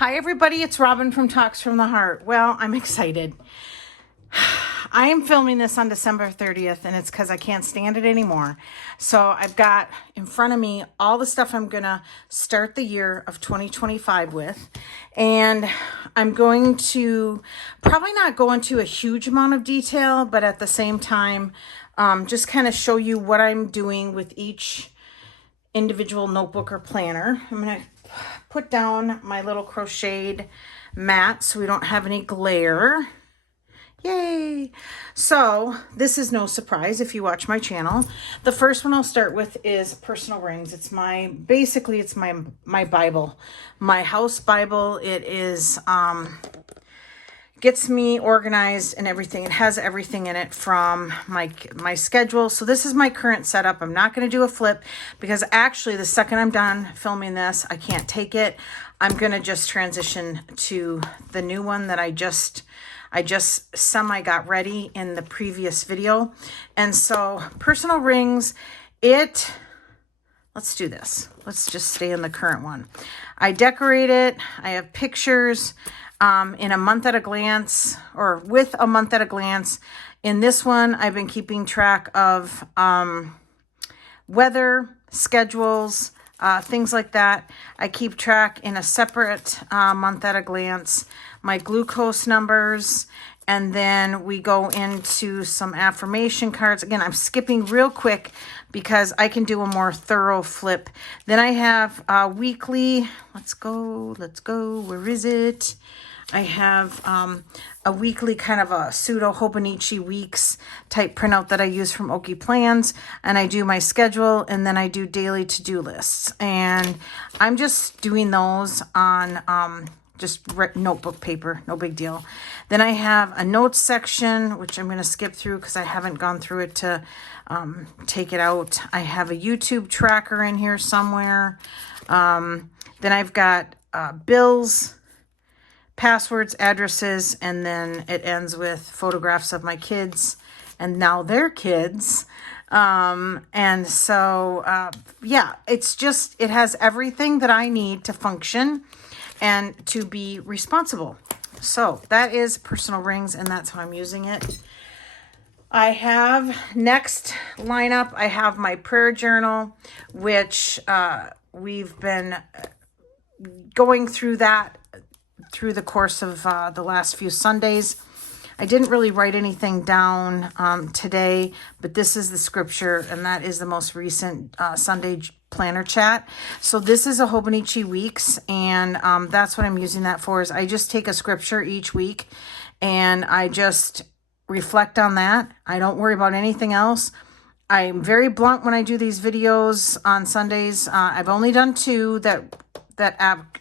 Hi everybody, it's Robin from Talks from the Heart. Well, I'm excited. I am filming this on December 30th and it's because I can't stand it anymore. So I've got in front of me all the stuff I'm going to start the year of 2025 with. And I'm going to probably not go into a huge amount of detail, but at the same time, just kind of show you what I'm doing with each individual notebook or planner. I'm going to put down my little crocheted mat so we don't have any glare. Yay! So this is no surprise if you watch my channel. The first one I'll start with is personal rings. It's basically my Bible, my house Bible. It is gets me organized and everything. It has everything in it from my schedule. So this is my current setup. I'm not going to do a flip because actually the second I'm done filming this, I can't take it. I'm going to just transition to the new one that I just semi got ready in the previous video. And so personal rings, let's do this. Let's just stay in the current one. I decorate it. I have pictures in a month at a glance, or with a month at a glance. In this one, I've been keeping track of weather, schedules, things like that. I keep track in a separate month at a glance, my glucose numbers, and then we go into some affirmation cards. Again, I'm skipping real quick because I can do a more thorough flip. Then I have weekly, let's go, where is it? I have a weekly kind of a pseudo Hobonichi weeks type printout that I use from Oki Plans, and I do my schedule, and then I do daily to-do lists. And I'm just doing those on just notebook paper, no big deal. Then I have a notes section, which I'm going to skip through because I haven't gone through it to take it out. I have a YouTube tracker in here somewhere. Then I've got bills, passwords, addresses, and then it ends with photographs of my kids and now their kids. And so, yeah, it has everything that I need to function and to be responsible. So that is personal rings, and that's how I'm using it. I have next lineup. I have my prayer journal, which we've been going through that through the course of the last few Sundays. I didn't really write anything down today, but this is the scripture, and that is the most recent Sunday planner chat. So this is a Hobonichi weeks, and that's what I'm using that for. Is I just take a scripture each week, and I just reflect on that. I don't worry about anything else. I'm very blunt when I do these videos on Sundays. I've only done two that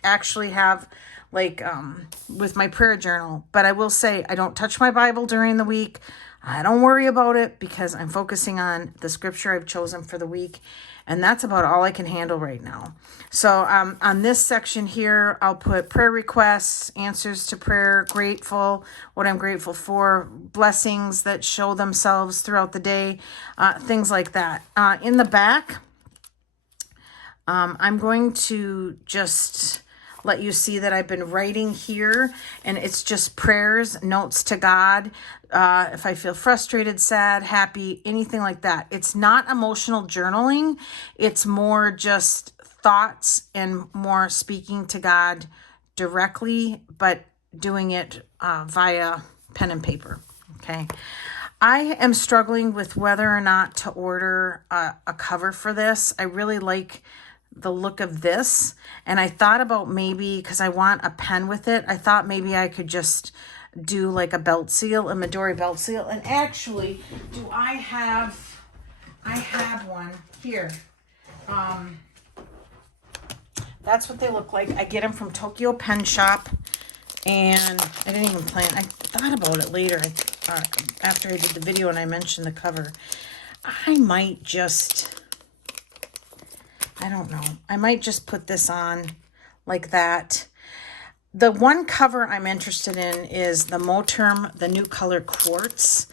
actually have with my prayer journal, but I will say I don't touch my Bible during the week. I don't worry about it because I'm focusing on the scripture I've chosen for the week, and that's about all I can handle right now. So on this section here, I'll put prayer requests, answers to prayer, grateful, what I'm grateful for, blessings that show themselves throughout the day, things like that. In the back, I'm going to just let you see that I've been writing here, and it's just prayers, notes to God. If I feel frustrated, sad, happy, anything like that. It's not emotional journaling. It's more just thoughts and more speaking to God directly, but doing it via pen and paper. Okay. I am struggling with whether or not to order a cover for this. I really like the look of this, and I thought about maybe, because I want a pen with it, I thought maybe I could just do like a belt seal, a Midori belt seal. And actually, I have one here. That's what they look like. I get them from Tokyo Pen Shop, and I didn't even plan. I thought about it later after I did the video and I mentioned the cover. I might just, I don't know. I might just put this on like that. The one cover I'm interested in is the Moterm, the new color quartz.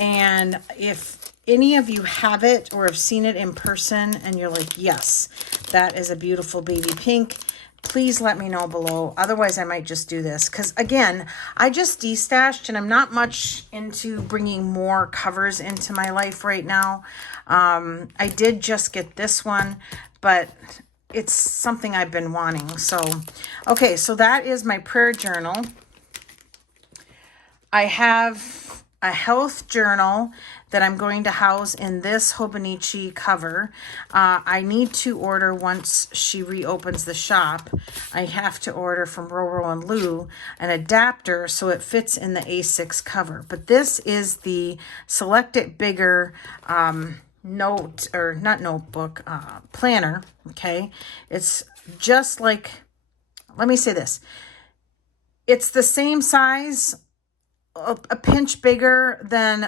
And if any of you have it or have seen it in person and you're like, yes, that is a beautiful baby pink, please let me know below. Otherwise, I might just do this. Because, again, I just destashed, and I'm not much into bringing more covers into my life right now. I did just get this one, but it's something I've been wanting. So, okay, so that is my prayer journal. I have a health journal that I'm going to house in this Hobonichi cover. I need to order, once she reopens the shop, I have to order from Roro and Lou an adapter so it fits in the A6 cover. But this is the Select It Bigger note, or not notebook, planner, okay? It's just like, let me say this. It's the same size, a pinch bigger than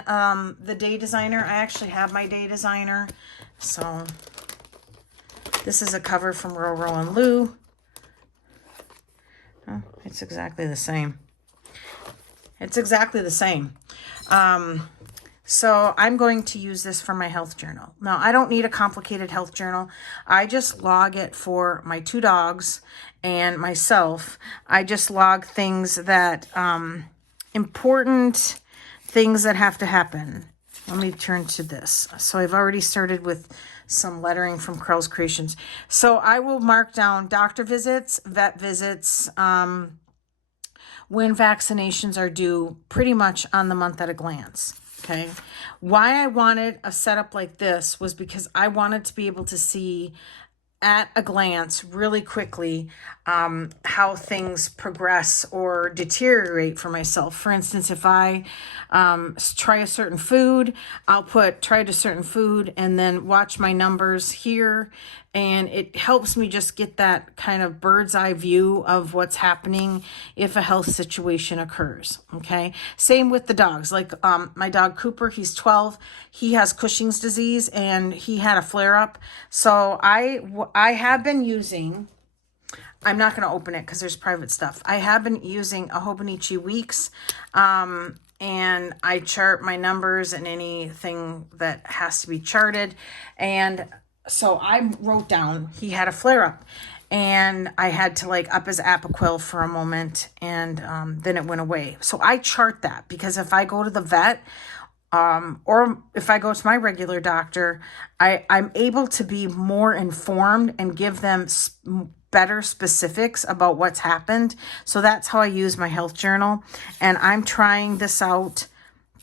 the Day Designer. I actually have my Day Designer. So this is a cover from Roro and Lou. Oh, it's exactly the same. It's exactly the same. So I'm going to use this for my health journal. Now, I don't need a complicated health journal. I just log it for my 2 dogs and myself. I just log things that, important things that have to happen. Let me turn to this. So I've already started with some lettering from Krels Creations. So I will mark down doctor visits, vet visits, when vaccinations are due, pretty much on the month at a glance. Okay. Why I wanted a setup like this was because I wanted to be able to see at a glance really quickly how things progress or deteriorate for myself. For instance, if I try a certain food, I'll put tried a certain food and then watch my numbers here, and it helps me just get that kind of bird's eye view of what's happening if a health situation occurs. Okay. Same with the dogs. Like my dog Cooper, he's 12. He has Cushing's disease and he had a flare up. So I have been using, I'm not going to open it because there's private stuff. I have been using a Hobonichi Weeks, and I chart my numbers and anything that has to be charted. And so I wrote down he had a flare up, and I had to like up his Apoquel for a moment, and then it went away. So I chart that, because if I go to the vet, or if I go to my regular doctor, I'm able to be more informed and give them better specifics about what's happened. So that's how I use my health journal. And I'm trying this out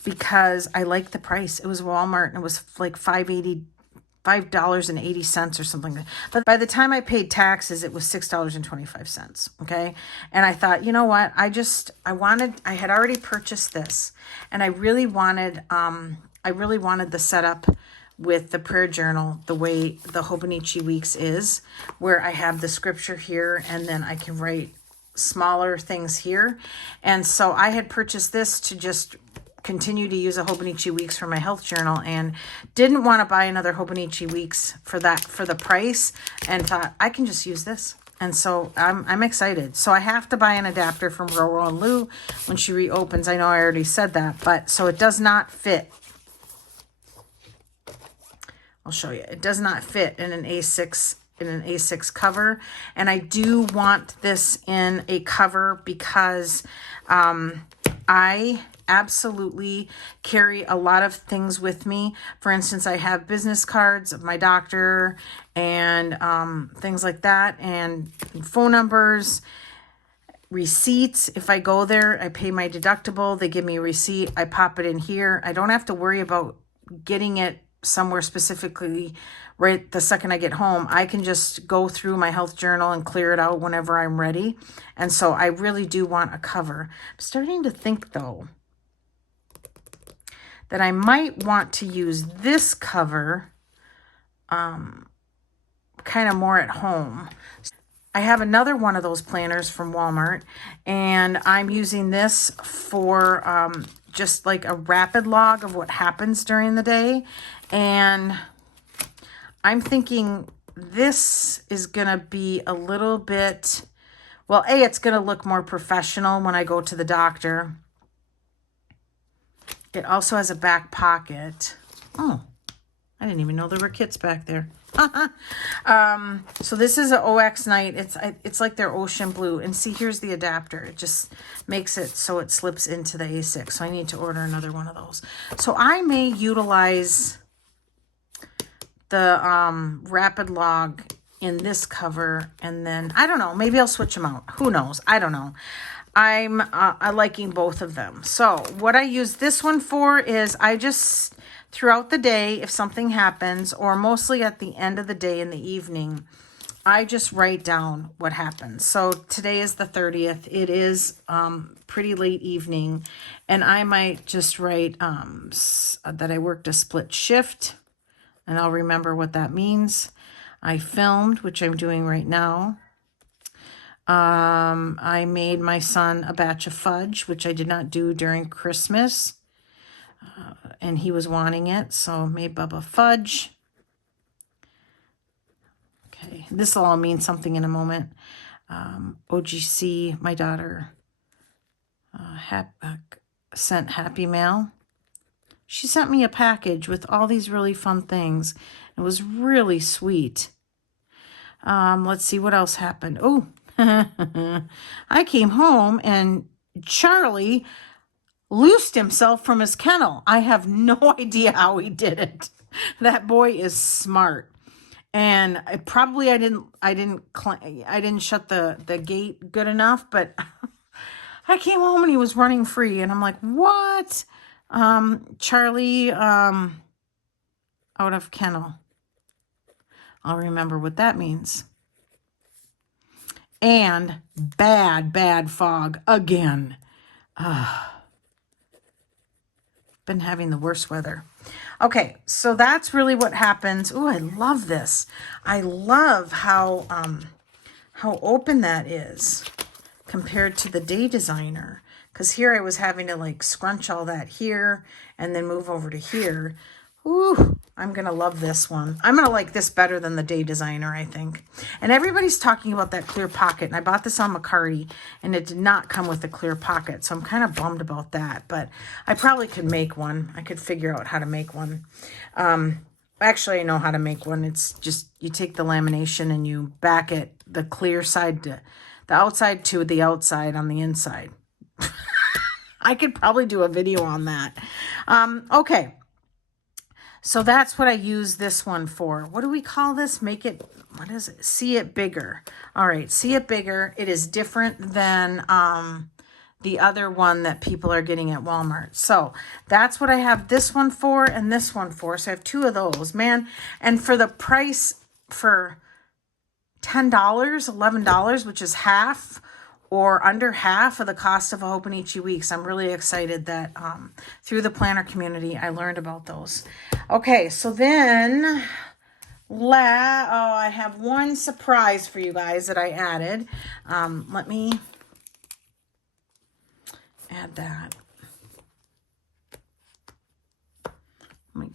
because I like the price. It was Walmart, and it was like $5.80 or something. But by the time I paid taxes, it was $6.25. Okay. And I thought, you know what? I had already purchased this, and I really wanted the setup with the prayer journal the way the Hobonichi Weeks is, where I have the scripture here and then I can write smaller things here. And so I had purchased this to just continue to use a Hobonichi Weeks for my health journal, and didn't want to buy another Hobonichi Weeks for the price, and thought I can just use this. And so I'm excited. So I have to buy an adapter from Roro and Lou when she reopens. I know I already said that, but so it does not fit. I'll show you. It does not fit in an A6 cover, and I do want this in a cover because I absolutely carry a lot of things with me. For instance, I have business cards of my doctor and things like that, and phone numbers, receipts. If I go there, I pay my deductible, they give me a receipt, I pop it in here. I don't have to worry about getting it somewhere specifically right the second I get home. I can just go through my health journal and clear it out whenever I'm ready. And so I really do want a cover. I'm starting to think though that I might want to use this cover kind of more at home. I have another one of those planners from Walmart, and I'm using this for just like a rapid log of what happens during the day. And I'm thinking this is going to be a little bit, well, it's going to look more professional when I go to the doctor. It also has a back pocket. Oh, I didn't even know there were kits back there. So this is an OX Night. It's like their ocean blue. And see, here's the adapter. It just makes it so it slips into the A6. So I need to order another one of those. So I may utilize the Rapid Log in this cover, and then I don't know, maybe I'll switch them out. Who knows? I don't know. I'm liking both of them. So what I use this one for is I just throughout the day, if something happens, or mostly at the end of the day in the evening, I just write down what happens. So today is the 30th. It is pretty late evening, and I might just write that I worked a split shift, and I'll remember what that means. I filmed, which I'm doing right now. I made my son a batch of fudge, which I did not do during Christmas. And he was wanting it, so made Bubba fudge. Okay, this will all mean something in a moment. OGC, my daughter, sent Happy Mail. She sent me a package with all these really fun things. It was really sweet. Let's see what else happened. Oh, I came home and Charlie loosed himself from his kennel. I have no idea how he did it. That boy is smart. And I didn't shut the gate good enough, but I came home and he was running free, and I'm like, what? Charlie, out of kennel. I'll remember what that means. And bad fog again. Been having the worst weather. Okay, so that's really what happens. Oh, I love this. I love how open that is compared to the Day Designer. Because here I was having to like scrunch all that here and then move over to here. Ooh, I'm going to love this one. I'm going to like this better than the Day Designer, I think. And everybody's talking about that clear pocket. And I bought this on McCarty, and it did not come with a clear pocket. So I'm kind of bummed about that. But I probably could make one. I could figure out how to make one. Actually, I know how to make one. It's just you take the lamination and you back it the clear side to the outside to the outside on the inside. I could probably do a video on that. Okay. So that's what I use this one for. What do we call this? Make it, what is it? See it bigger. All right, see it bigger. It is different than the other one that people are getting at Walmart. So that's what I have this one for and this one for. So I have two of those, man. And for the price, for $10, $11, which is half or under half of the cost of a Hobonichi Weeks. I'm really excited that through the planner community, I learned about those. Okay, so then, I have one surprise for you guys that I added. Let me add that. Let me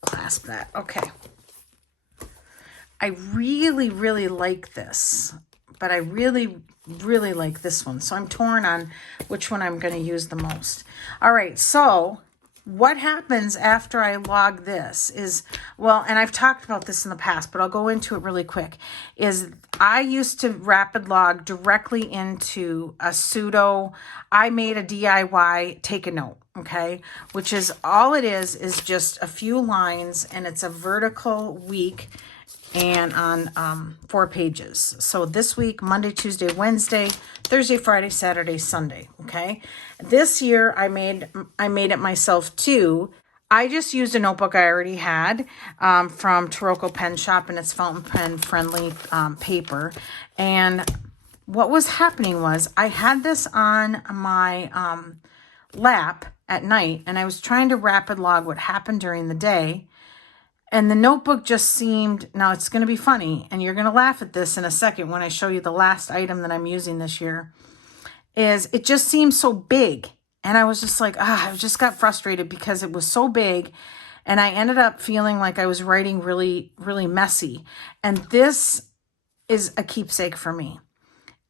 clasp that. Okay. I really like this, but I really like this one. So I'm torn on which one I'm going to use the most. All right, so what happens after I log this is, well, and I've talked about this in the past, but I'll go into it really quick, is I used to rapid log directly into a pseudo. I made a DIY take a note, okay, which is all it is just a few lines, and it's a vertical week and on 4 pages. So this week, Monday, Tuesday, Wednesday, Thursday, Friday, Saturday, Sunday, okay? This year, I made it myself too. I just used a notebook I already had from Taroko Pen Shop, and it's fountain pen friendly paper. And what was happening was I had this on my lap at night, and I was trying to rapid log what happened during the day. And the notebook just seemed, now it's going to be funny, and you're going to laugh at this in a second when I show you the last item that I'm using this year, is it just seemed so big. And I was just like, I just got frustrated because it was so big. And I ended up feeling like I was writing really messy. And this is a keepsake for me.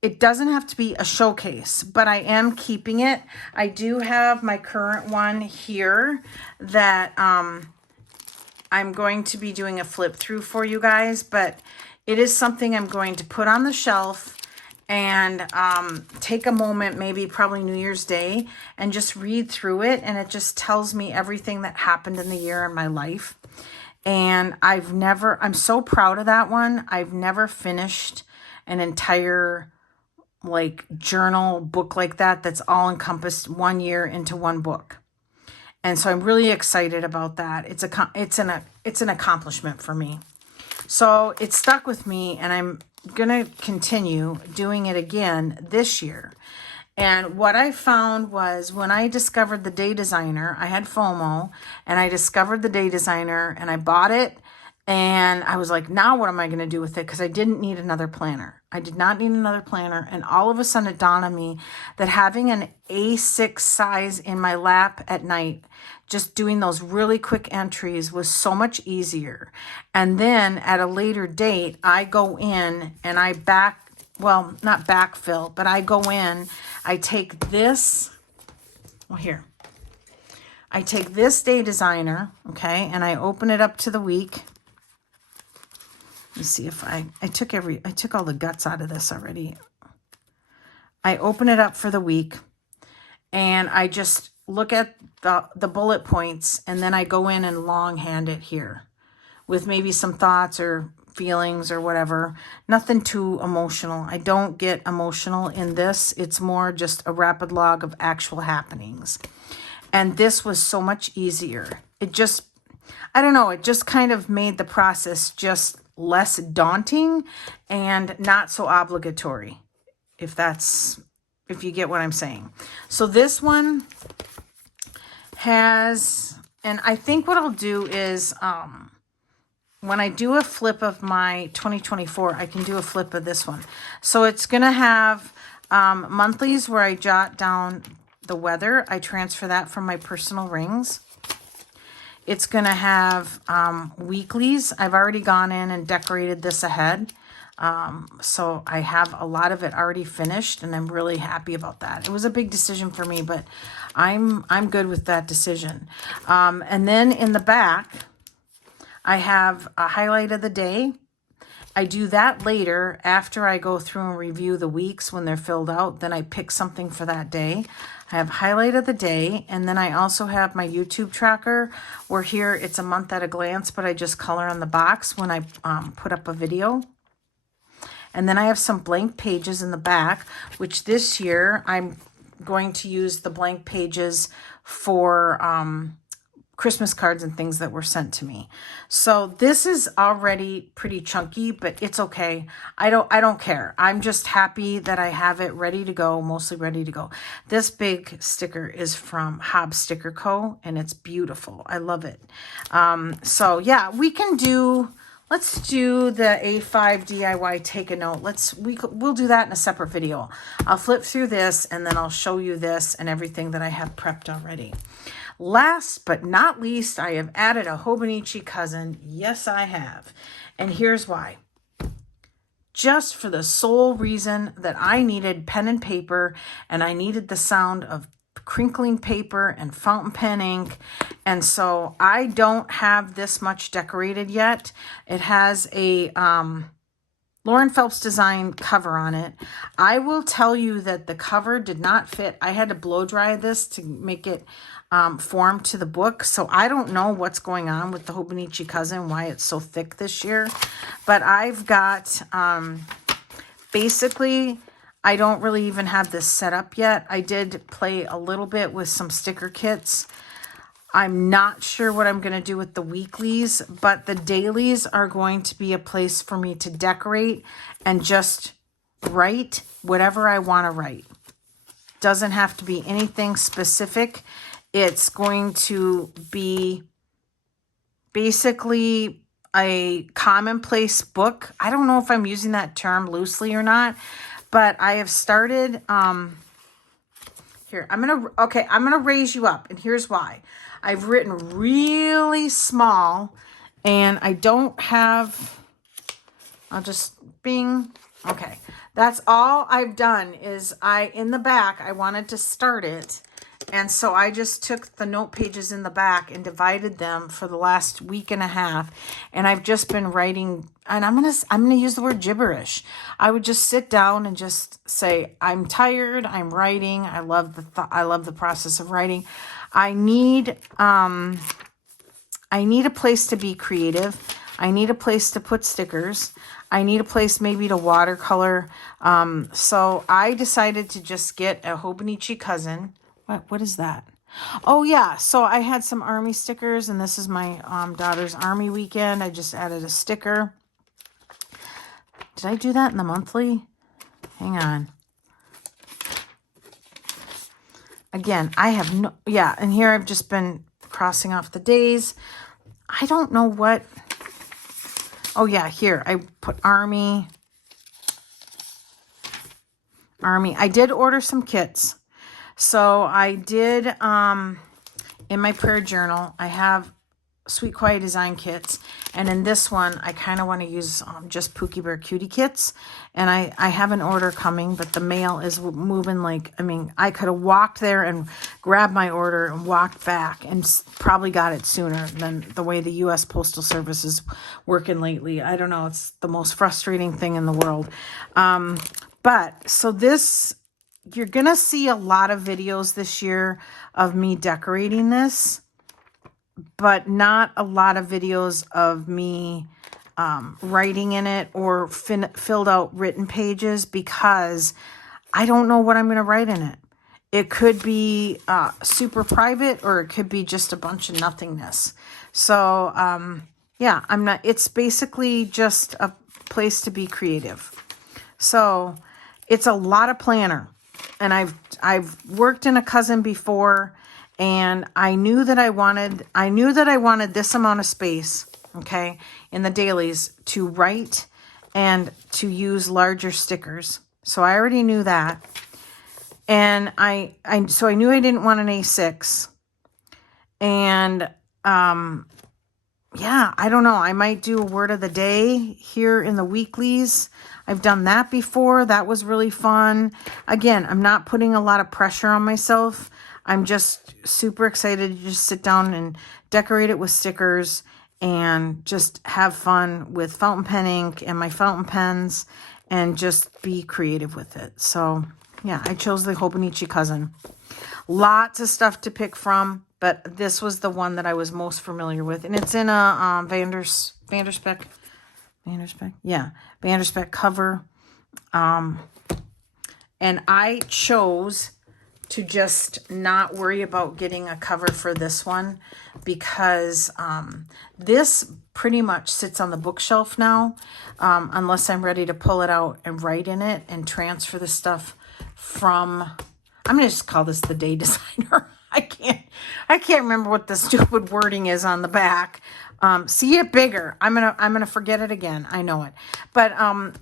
It doesn't have to be a showcase, but I am keeping it. I do have my current one here that, I'm going to be doing a flip through for you guys, but it is something I'm going to put on the shelf and take a moment, maybe probably New Year's Day, and just read through it. And it just tells me everything that happened in the year in my life. And I'm so proud of that one. I've never finished an entire like journal book like that that's all encompassed 1 year into one book. And so I'm really excited about that. It's an accomplishment for me. So it stuck with me, and I'm going to continue doing it again this year. And what I found was when I discovered the Day Designer, I had FOMO, and I discovered the Day Designer, and I bought it, and I was like, now what am I going to do with it? Because I didn't need another planner. I did not need another planner. And all of a sudden it dawned on me that having an A6 size in my lap at night, just doing those really quick entries was so much easier. And then at a later date, I go in and I not backfill, but I go in, I take this, I take this Day Designer, okay, and I open it up to the week. Let me see if I took all the guts out of this already. I open it up for the week, and I just look at the bullet points, and then I go in and longhand it here with maybe some thoughts or feelings or whatever. Nothing too emotional. I don't get emotional in this. It's more just a rapid log of actual happenings. And this was so much easier. It just kind of made the process just less daunting and not so obligatory, if you get what I'm saying. So this one has, and I think what I'll do is, when I do a flip of my 2024, I can do a flip of this one. So it's going to have monthlies where I jot down the weather. I transfer that from my personal rings. It's going to have weeklies. I've already gone in and decorated this ahead. So I have a lot of it already finished, and I'm really happy about that. It was a big decision for me, but I'm good with that decision. And then in the back, I have a highlight of the day. I do that later after I go through and review the weeks when they're filled out. Then I pick something for that day. I have highlight of the day, and then I also have my YouTube tracker where here it's a month at a glance, but I just color on the box when I put up a video. And then I have some blank pages in the back, which this year I'm going to use the blank pages for Christmas cards and things that were sent to me. So this is already pretty chunky, but it's okay. I don't care. I'm just happy that I have it ready to go, mostly ready to go. This big sticker is from Hobbs Sticker Co, and it's beautiful. I love it. So yeah, let's do the A5 DIY take a note. We'll do that in a separate video. I'll flip through this, and then I'll show you this and everything that I have prepped already. Last but not least, I have added a Hobonichi cousin. Yes, I have. And here's why. Just for the sole reason that I needed pen and paper, and I needed the sound of crinkling paper and fountain pen ink. And so I don't have this much decorated yet. It has a Lauren Phelps design cover on it. I will tell you that the cover did not fit. I had to blow dry this to make it form to the book. So I don't know what's going on with the Hobonichi cousin, why it's so thick this year. But I've got, basically, I don't really even have this set up yet. I did play a little bit with some sticker kits. I'm not sure what I'm going to do with the weeklies, but the dailies are going to be a place for me to decorate and just write whatever I want to write. Doesn't have to be anything specific. It's going to be basically a commonplace book. I don't know if I'm using that term loosely or not, but I have started, here, I'm going to raise you up, and here's why. I've written really small, and I don't have, I'll just, bing, okay. That's all I've done is in the back, I wanted to start it, And so I just took the note pages in the back and divided them for the last week and a half. And I've just been writing, and I'm gonna use the word gibberish. I would just sit down and just say, I'm tired, I'm writing. I love the process of writing. I need a place to be creative. I need a place to put stickers. I need a place maybe to watercolor. So I decided to just get a Hobonichi cousin. What is that? Oh yeah, so I had some army stickers, and this is my daughter's army weekend. I just added a sticker. Did I do that in the monthly? Hang on. Again, I have no, yeah, and here I've just been crossing off the days. I don't know what, oh yeah, here, I put army. I did order some kits. So I did, in my prayer journal, I have Sweet Quiet Design kits. And in this one, I kind of want to use just Pookie Bear Cutie kits. And I have an order coming, but the mail is moving like, I mean, I could have walked there and grabbed my order and walked back and probably got it sooner than the way the U.S. Postal Service is working lately. I don't know. It's the most frustrating thing in the world. But so this, you're going to see a lot of videos this year of me decorating this, but not a lot of videos of me writing in it or filled out written pages, because I don't know what I'm going to write in it. It could be super private, or it could be just a bunch of nothingness. So yeah, it's basically just a place to be creative. So it's a lot of planner. And I've worked in a cousin before, and I knew that I wanted this amount of space, okay, in the dailies to write and to use larger stickers. So I already knew that. And so I knew I didn't want an A6. And yeah, I don't know. I might do a word of the day here in the weeklies. I've done that before. That was really fun. Again, I'm not putting a lot of pressure on myself. I'm just super excited to just sit down and decorate it with stickers and just have fun with fountain pen ink and my fountain pens and just be creative with it. So yeah, I chose the Hobonichi cousin. Lots of stuff to pick from, but this was the one that I was most familiar with. And it's in a Vanderspec cover. And I chose to just not worry about getting a cover for this one, because this pretty much sits on the bookshelf now, unless I'm ready to pull it out and write in it and transfer the stuff from, I'm going to just call this the day designer. I can't remember what the stupid wording is on the back. See it bigger. I'm gonna forget it again. I know it. But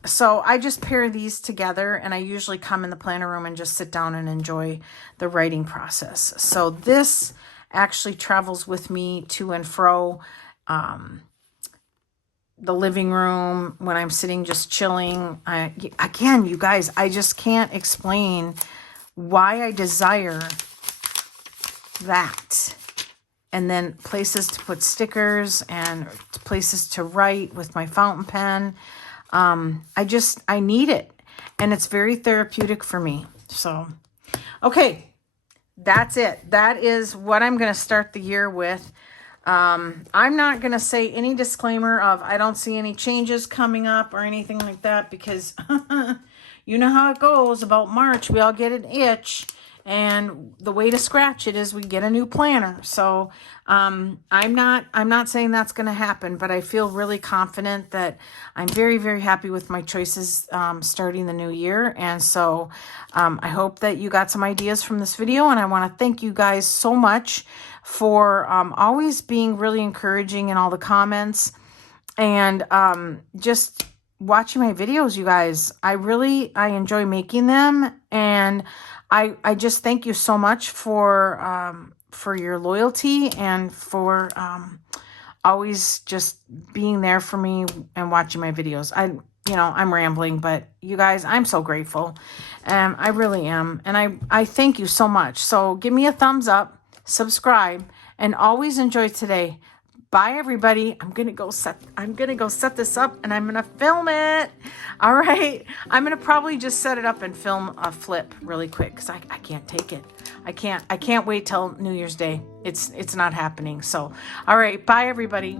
so I just pair these together, and I usually come in the planner room and just sit down and enjoy the writing process. So this actually travels with me to and fro the living room when I'm sitting just chilling. Again, you guys, I just can't explain why I desire that. And then places to put stickers and places to write with my fountain pen. I need it. And it's very therapeutic for me. So, okay, that's it. That is what I'm going to start the year with. I'm not going to say any disclaimer of I don't see any changes coming up or anything like that, because you know how it goes about March. We all get an itch. And the way to scratch it is we get a new planner. So I'm not saying that's going to happen, but I feel really confident that I'm very, very happy with my choices starting the new year. And so I hope that you got some ideas from this video. And I want to thank you guys so much for always being really encouraging in all the comments and just watching my videos, you guys. I enjoy making them, and I just thank you so much for your loyalty and for always just being there for me and watching my videos. you know, I'm rambling, but you guys, I'm so grateful. I really am. And I thank you so much. So give me a thumbs up, subscribe, and always enjoy today. Bye, everybody. I'm gonna go set this up, and I'm gonna film it. All right. I'm gonna probably just set it up and film a flip really quick because I can't take it. I can't wait till New Year's Day. It's not happening. So, all right. Bye, everybody.